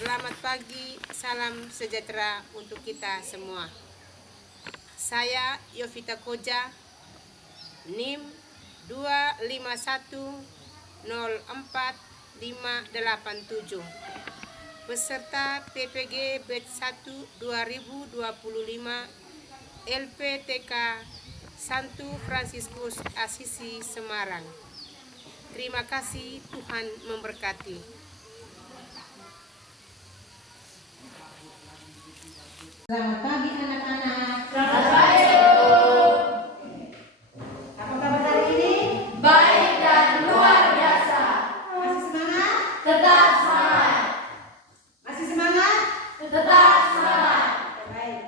Selamat pagi, salam sejahtera untuk kita semua. Saya Yovita Koja, NIM 2510457, peserta PPG Batch 1 2025 LPTK Santo Fransiskus Asisi Semarang. Terima kasih, Tuhan memberkati. Selamat pagi anak-anak. Selamat pagi. Apa kabar hari ini? Baik dan luar biasa. Masih semangat? Tetap semangat. Masih semangat? Tetap semangat. Baik.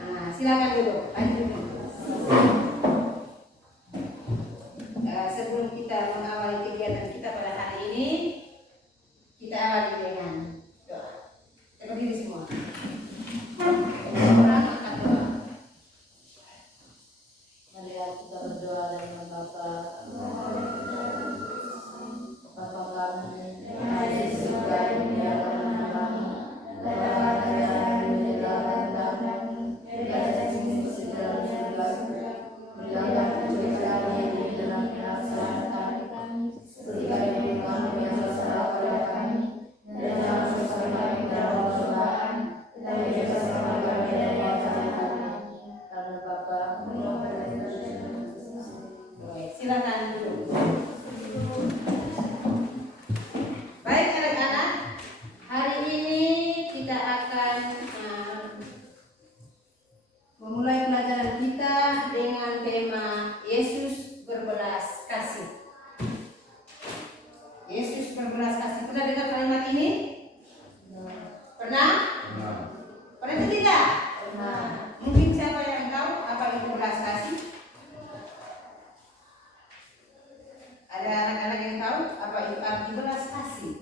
Nah, silakan dulu. Lanjut dulu. Sebelum kita mengawali kegiatan kita pada hari ini, kita awali dengan doa. Kita berdiri semua. Mari kita berdoa dengan Bapa. Bapa kami yang ada di surga, dimuliakan namamu. Kerajaan dimuliakan namamu. Dikasihi segala surga. Berilah pekerjaan yang di dalam laksanakan kami. Seperti kami yang bersalah pada kami. Dan jangan sampai kami dalam cobaan. Tetapi bebaskanlah kami dari yang jahat. Karena Bapa, Silakan dulu. Baik anak-anak, hari ini kita akan memulai pelajaran kita dengan tema Yesus berbelas kasih. Yesus berbelas kasih. Pernah dengar kalimat ini? Pernah? Pernah itu tidak? Pernah. Mungkin siapa yang tahu apa itu belas kasih? Ada anak-anak yang tahu apa itu arti belas kasih?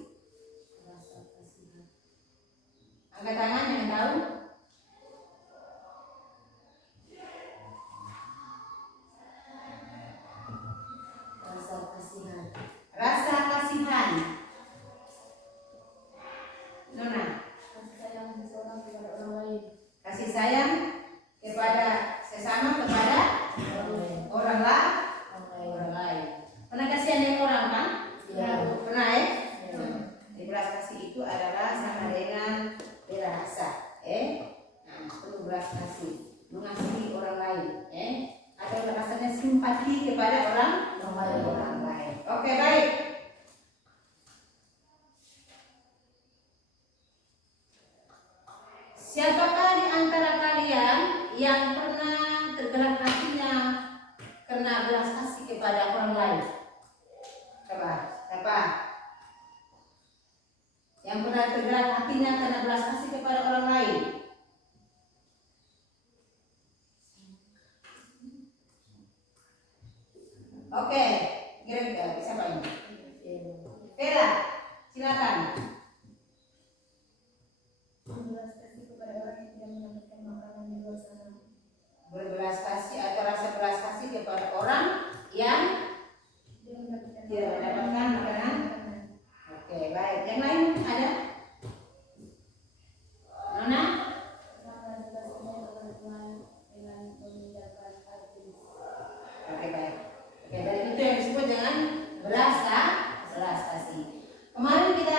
Angkat tangan yang tahu. Rasa kasihan. Rasa kasihan. Nona, Kasih sayang seseorang kepada orang lain. kasih sayang kepada sesama, kepada orang lain. Pernah kasihan dengan orang kan? Ya. Pernah ya? Ya. Jadi belas kasih itu adalah sama dengan berasa, Nah, itu belas kasih, mengasihi orang lain, Atau rasanya simpati kepada orang lain. Oke, baik. Siapakah di antara kalian yang pernah tergerak hatinya karena belas kasih kepada orang lain? Coba, siapa? Yang pernah tergerak hatinya karena belas kasih kepada orang lain? Oke, kira-kira siapa ini? Vera, silakan. Berbelas kasih kepada orang yang tidak mendapatkan makanan di luar sana. Berbelas kasih atau rasa belas kasih kepada orang yang tidak mendapatkan makanan. Oke, baik. Yang lain ada? Nona? Oke, baik. Oke, dari itu yang disebut dengan belas kasih. Kemarin kita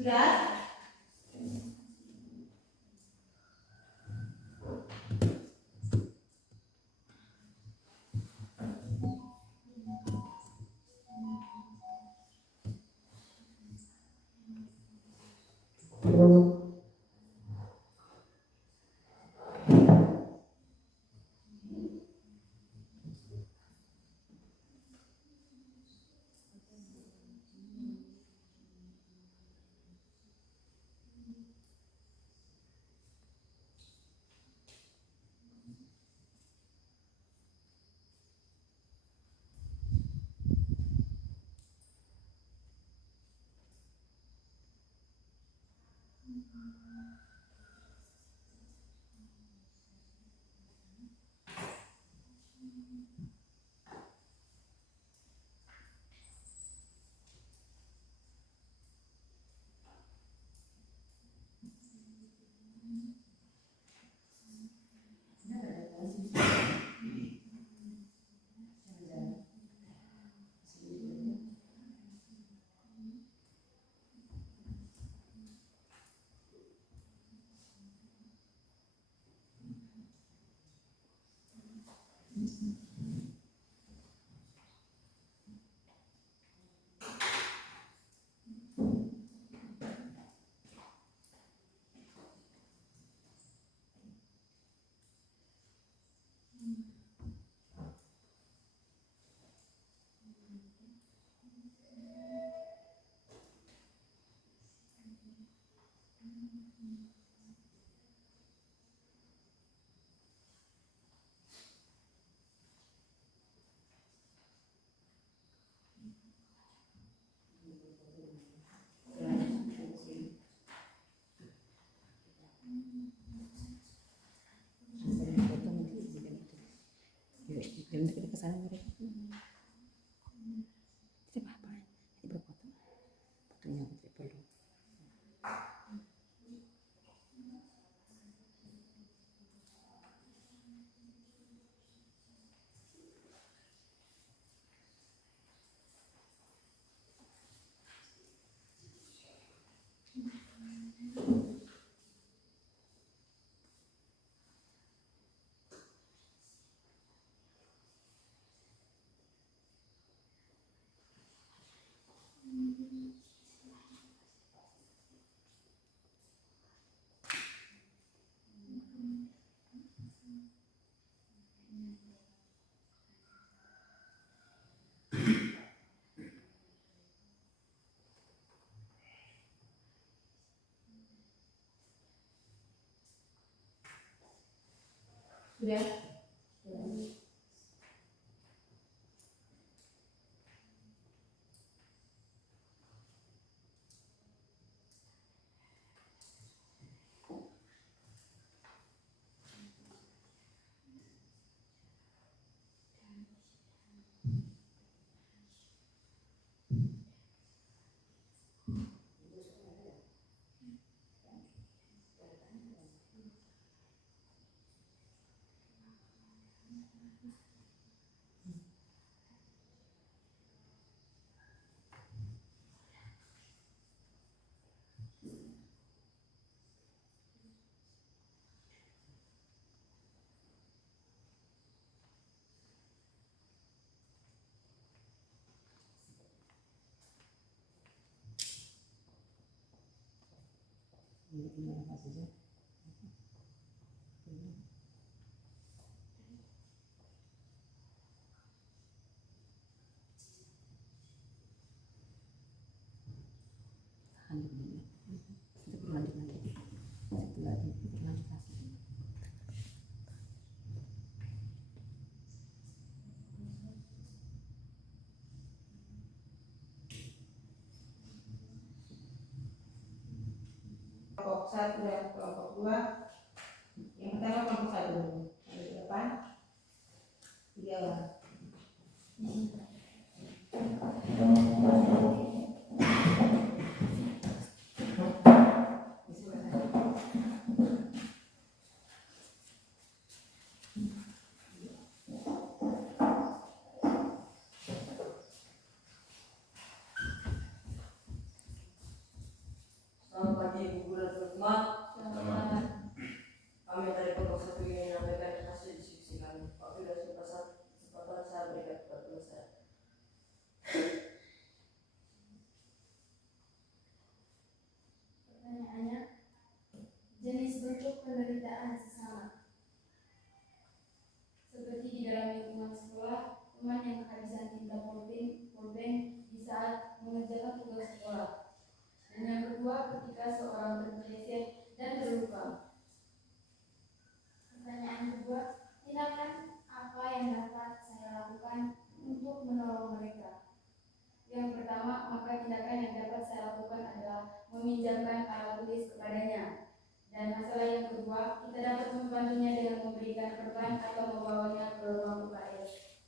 Sudah? Jangan dekat ke sana mereka. Kita apa? Berfoto. Fotonya perlu. Sudah? Ini apa saja? Tahan dulu. Kita berlanjut nanti. Setelah itu berlanjut lagi. Kelompok 1 dan kelompok 2. Yang pertama kelompok 1 dulu. Ada di depan. 3 orang. dalam lingkungan sekolah, teman yang kehabisan tinta pulpen di saat mengerjakan tugas sekolah. Dan yang kedua, ketika seorang terpeleset dan terluka. Pertanyaan kedua, tindakan apa yang dapat saya lakukan untuk menolong mereka? Yang pertama, maka tindakan yang dapat saya lakukan adalah meminjamkan alat tulis kepadanya. Dan masalah yang kedua, kita dapat membantunya dengan memberikan perban atau membawanya ke ruang UKS.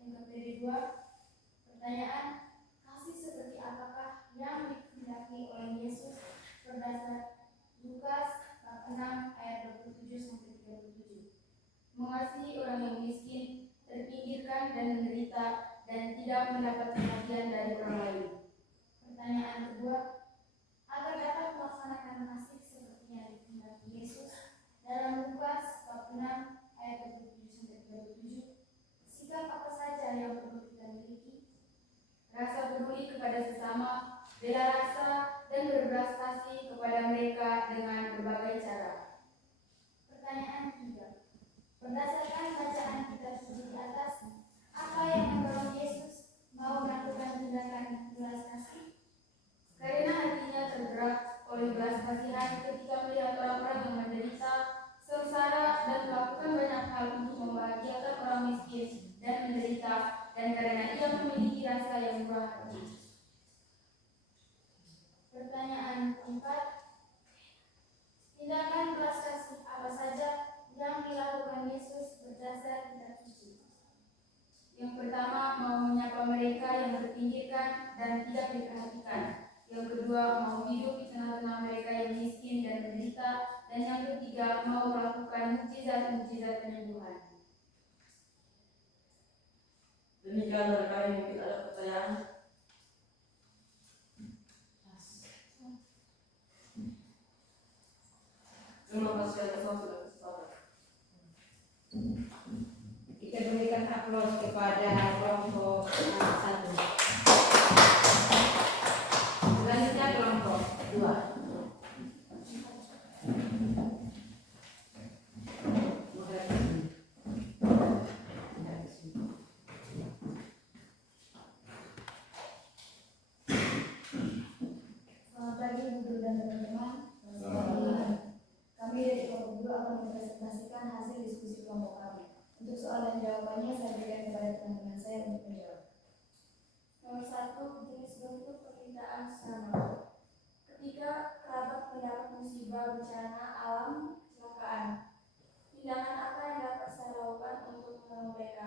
Yang kedua, pertanyaan, kasih seperti apakah yang dikehendaki oleh Yesus berdasar Lukas bab 6 ayat 27-37. Mengasihi orang yang miskin, terpinggirkan dan menderita, dan tidak mendapat perhatian dari orang lain. Pertanyaan kedua, agar dapat melaksanakan kasih seperti yang dikehendaki Yesus dalam Lukas bab 6 ayat 27-37, sikap apa saja yang perlu kita miliki? Rasa peduli kepada sesama, bela rasa, dan berbelas kasih kepada mereka dengan berbagai cara. Pertanyaan ketiga, berdasarkan bacaan kitab suci di atas, apa yang mendorong Yesus mau melakukan tindakan belas kasih? Karena hatinya tergerak oleh belas kasihan ketika melihat orang-orang yang menderita, sengsara, dan melakukan banyak hal untuk membahagiakan orang miskin dan menderita, dan karena ia memiliki rasa yang murah hati. Pertanyaan keempat, tindakan belas kasih apa saja yang dilakukan Yesus berdasar kitab suci? Yang pertama, mau menyapa mereka yang terpinggirkan dan tidak diperhatikan. Yang kedua, mau hidup di tengah-tengah mereka yang miskin dan menderita. Dan yang ketiga, mau melakukan mukjizat-mukjizat penyembuhan. Demikian mereka yang mungkin ada pertanyaan. Terima kasih atas waktu dan kesempatan. Kita berikan aplaus kepada kelompok 1. Selanjutnya kelompok 2. Selamat pagi guru dan teman-teman. Kami dari kelompok 2 akan mempresentasikan hasil diskusi kelompok kami. Untuk soal dan jawabannya saya berikan kepada teman-teman saya untuk menjawab. Nomor 1, jenis bentuk permintaan sama. Ketika kerabat mendapat musibah, bencana alam, kecelakaan, tindakan apa yang dapat saya lakukan untuk menolong mereka?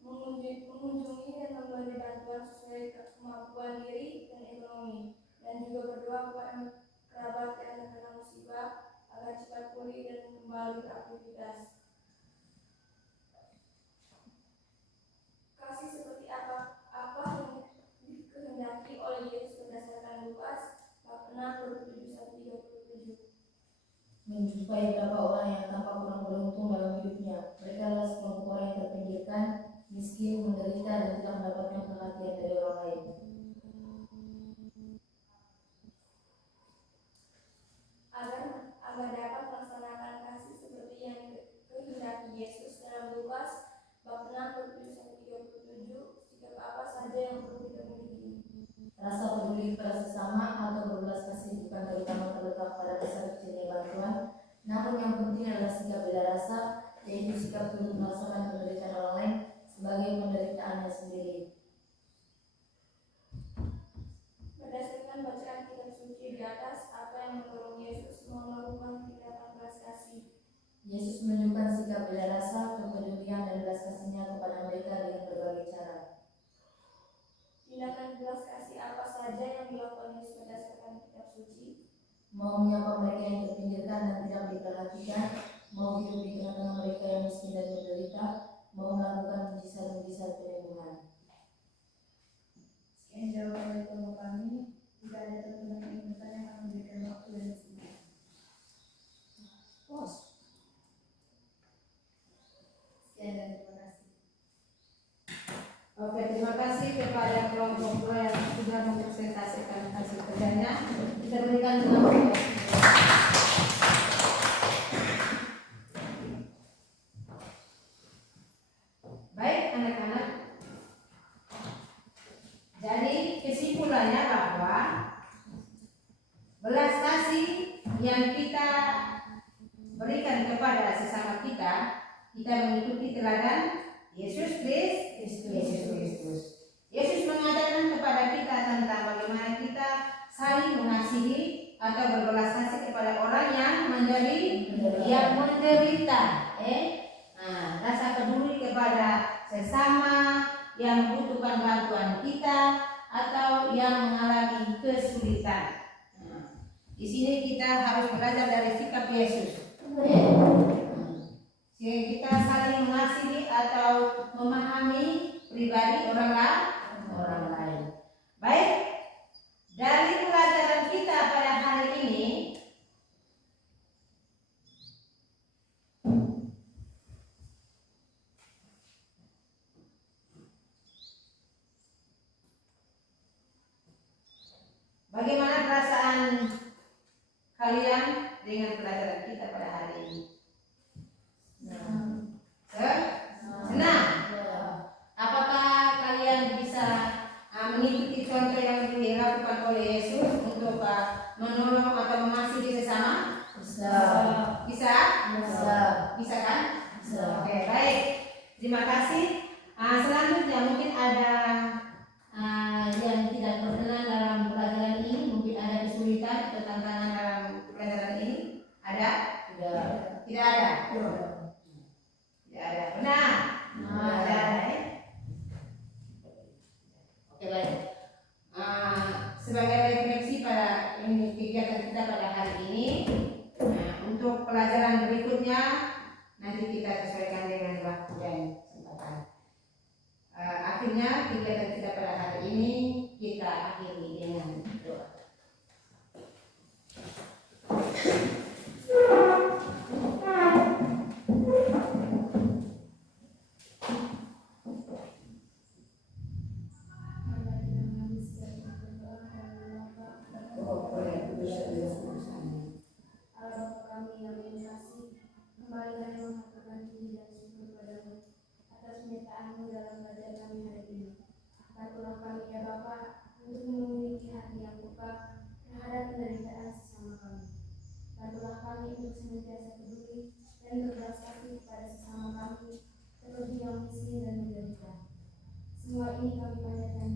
Mengunjungi dan memberi bantuan sesuai kemampuan diri dan ekonomi, dan juga berdoa kepada kerabat yang terkena musibah agar cepat pulih dan kembali beraktivitas. Kasih seperti apa yang dikehendaki oleh Yesus berdasarkan Lukas bab 6 27-37. Menjumpai beberapa orang yang tampak kurang beruntung dalam hidupnya. Mereka adalah sekelompok orang yang terpinggirkan, miskin, menderita, dan tidak mendapatkan perhatian dari orang lain. Agar dapat melaksanakan kasih seperti yang dikehendaki Yesus dalam Lukas bab 6 27-37, sikap apa saja yang perlu kita miliki? Rasa peduli kepada sesama atau berbelas kasih bukan terutama terletak pada dasar kecilnya bantuan, namun yang penting adalah sikap bela rasa, yaitu sikap turut merasakan penderitaan orang lain sebagai penderitaannya sendiri. Berdasarkan bacaan kitab suci di atas, apa yang mendorong Yesus mau melakukan tindakan belas kasih? Yesus menunjukkan sikap bela rasa, kepedulian, dan belas kasihnya kepada mereka dengan berbagai cara. Tindakan belas kasih apa saja yang dilakukan Yesus berdasarkan kitab suci? Mau menyapa mereka yang terpinggirkan dan tidak diperhatikan, mau hidup di tengah-tengah mereka yang miskin dan menderita, mau melakukan mukjizat-mukjizat penyembuhan. Sekian jawaban dari kelompok kami. Jika ada teman-teman yang ingin bertanya, kami berikan waktu dan kesempatan. Sekian dan terima kasih. Oke, terima kasih kepada kelompok 2 yang sudah mempresentasikan hasil kerjanya. Kita berikan tepuk tangan. yang kita berikan kepada sesama kita, kita mengikuti teladan Yesus Kristus. Yesus mengajarkan kepada kita tentang bagaimana kita saling mengasihi atau berbelas kasih kepada orang yang menderita. Rasa peduli kepada sesama yang membutuhkan bantuan kita atau yang mengalami kesulitan. Di sini kita harus belajar dari sikap Yesus. Sehingga kita saling mengasihi atau memahami pribadi orang lain. Baik, dari pelajaran kita pada hari ini, bagaimana perasaan kalian dengan pelajaran kita pada hari ini? Senang. Apakah kalian bisa mengikuti contoh yang dilakukan oleh Yesus untuk menolong atau mengasihi sesama? Bisa kan? Oke, baik. Terima kasih. Selanjutnya mungkin ada yang tidak berkenan dalam pelajaran ini, mungkin ada kesulitan atau tantangan dalam pelajaran ini. Ada? Tidak ada. Benar. Ada. Oke, baik. Sebagai refleksi pada kegiatan kita pada hari ini, untuk pelajaran berikutnya nanti kita sesuaikan dengan waktu dan kesempatan. Akhirnya kegiatan kita pada hari ini kita akhiri dengan doa. Bantulah kami untuk senantiasa peduli dan berbelas kasih kepada sesama kami, terlebih yang miskin dan menderita. Semua ini kami panjatkan